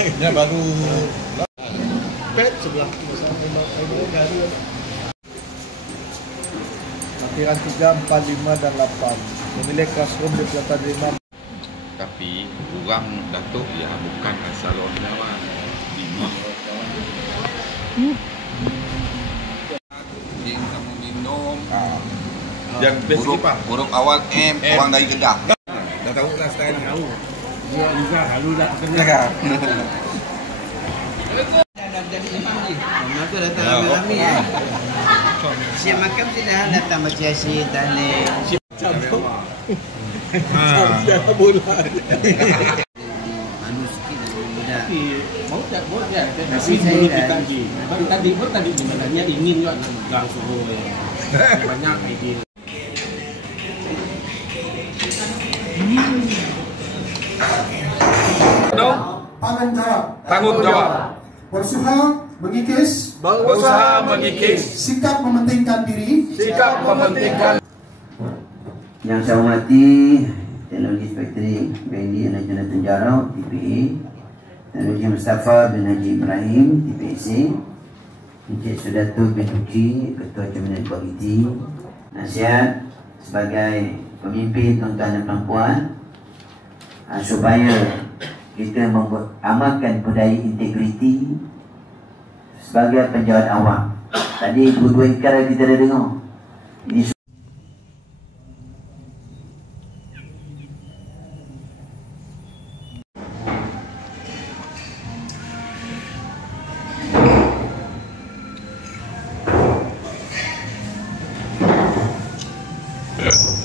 Ya baru pet sebelah bersama garu. Latihan 3, 4, 5 dan 8. Memilih classroom di pelataran 5. Tapi orang Datuk ya bukan asal orang Jawa. Ini yang kamu minum. yang best apa? Huruf awal M, orang dari Kedah. Dah tahu lah style ni. Tahu. Liza lalu dah kenal. Ya. Dah jadi imam ni. Imam tu datang ramai-ramai ya. Siap makan sudah datang baca yasin, tahlil. Cabut. Dah bola. Anu sikit dah budak. Mau tak buat ya? Nasi dulu kita ji. Baru tadi sebenarnya ingin juga gang suruh banyak ide. Tanggung jawab. Berusaha mengikis. Sikap mementingkan diri. Yang saya hormati Teknologi Spektri BNI Encik Nathan Jarrah TPA, Teknologi Mustafa bin Haji Ibrahim TPAC, Encik Sudatul bin Uji Ketua Cabinet Komiti, nasihat sebagai pemimpin tuan-tuan dan puan-puan supaya kita amalkan budaya integriti sebagai penjawat awam. Tadi dua-dua ikrar kita dah dengar. Ini Yeah.